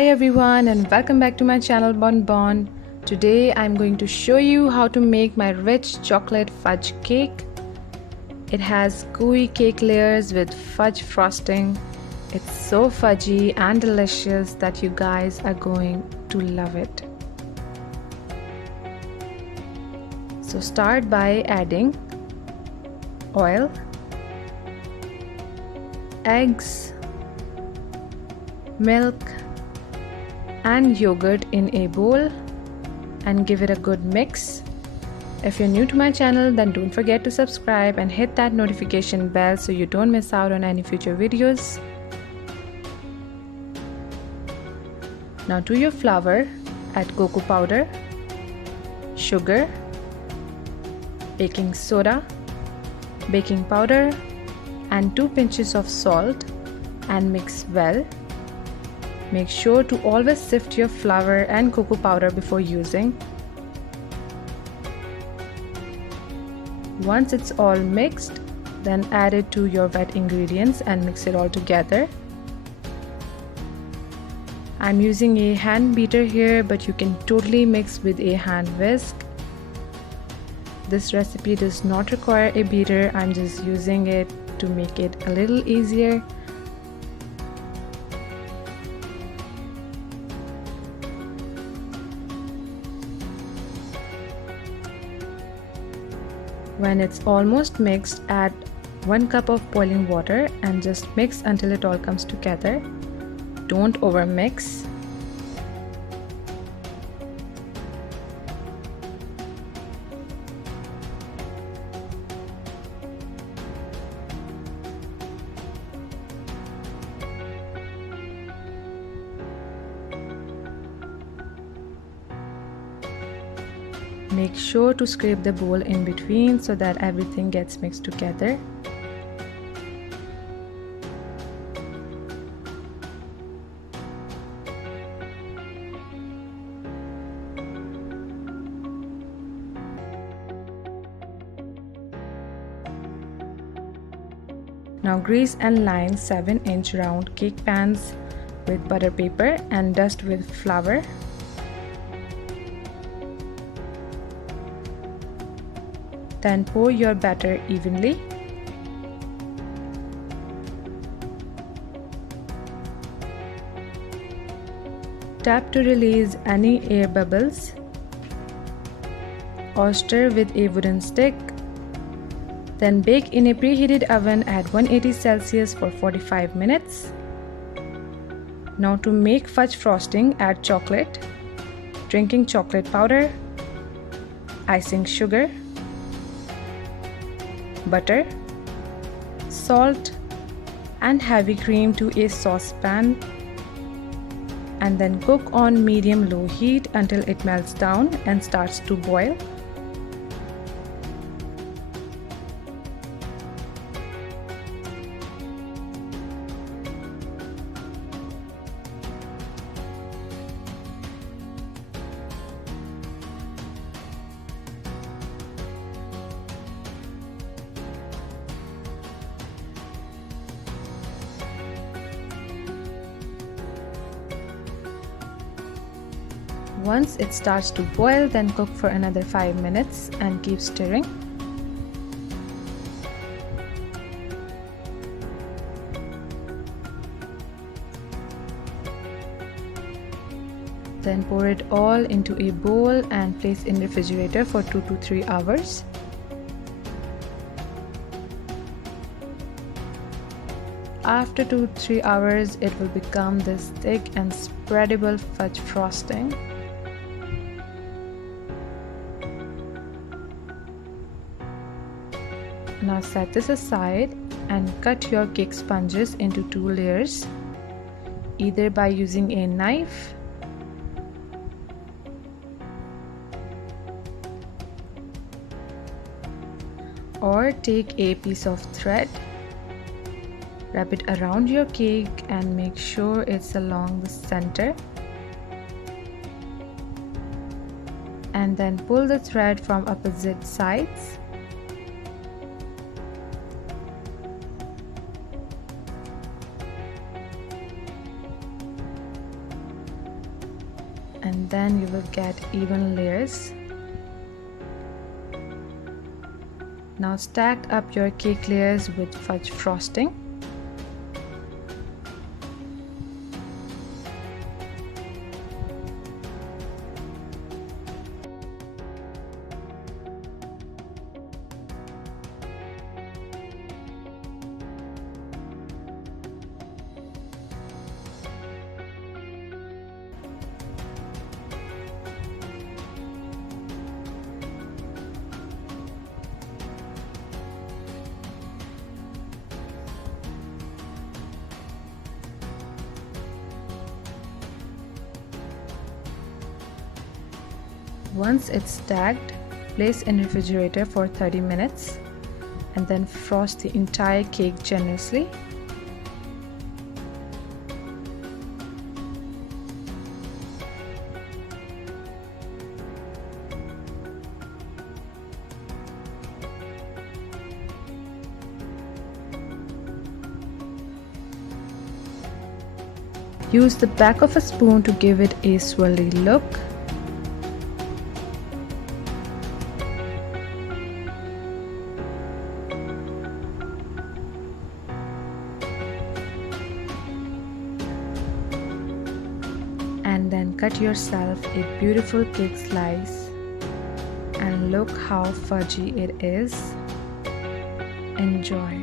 Hi everyone and welcome back to my channel Bon Bon. Today I'm going to show you how to make my rich chocolate fudge cake. It has gooey cake layers with fudge frosting. It's so fudgy and delicious that you guys are going to love it. So start by adding oil, eggs, milk and yogurt in a bowl and give it a good mix. If you're new to my channel, then don't forget to subscribe and hit that notification bell so you don't miss out on any future videos. Now to your flour, add cocoa powder, sugar, baking soda, baking powder and 2 pinches of salt and mix well. Make sure to always sift your flour and cocoa powder before using. Once it's all mixed, then add it to your wet ingredients and mix it all together. I'm using a hand beater here, but you can totally mix with a hand whisk. This recipe does not require a beater. I'm just using it to make it a little easier. When it's almost mixed, add 1 cup of boiling water and just mix until it all comes together. Don't overmix. Make sure to scrape the bowl in between so that everything gets mixed together. Now grease and line 7-inch round cake pans with butter paper and dust with flour. Then pour your batter evenly. Tap to release any air bubbles or stir with a wooden stick. Then bake in a preheated oven at 180 Celsius for 45 minutes. Now to make fudge frosting, add chocolate, drinking chocolate powder, icing sugar, butter, salt and heavy cream to a saucepan and then cook on medium-low heat until it melts down and starts to boil. Once it starts to boil, then cook for another 5 minutes and keep stirring. Then pour it all into a bowl and place in refrigerator for 2 to 3 hours. After 2 to 3 hours, it will become this thick and spreadable fudge frosting. Now set this aside and cut your cake sponges into 2 layers, either by using a knife or take a piece of thread, wrap it around your cake and make sure it's along the center, and then pull the thread from opposite sides. then you will get even layers. Now stack up your cake layers with fudge frosting. Once it's stacked, place in refrigerator for 30 minutes and then frost the entire cake generously. Use the back of a spoon to give it a swirly look. And then cut yourself a beautiful cake slice, and look how fudgy it is. Enjoy.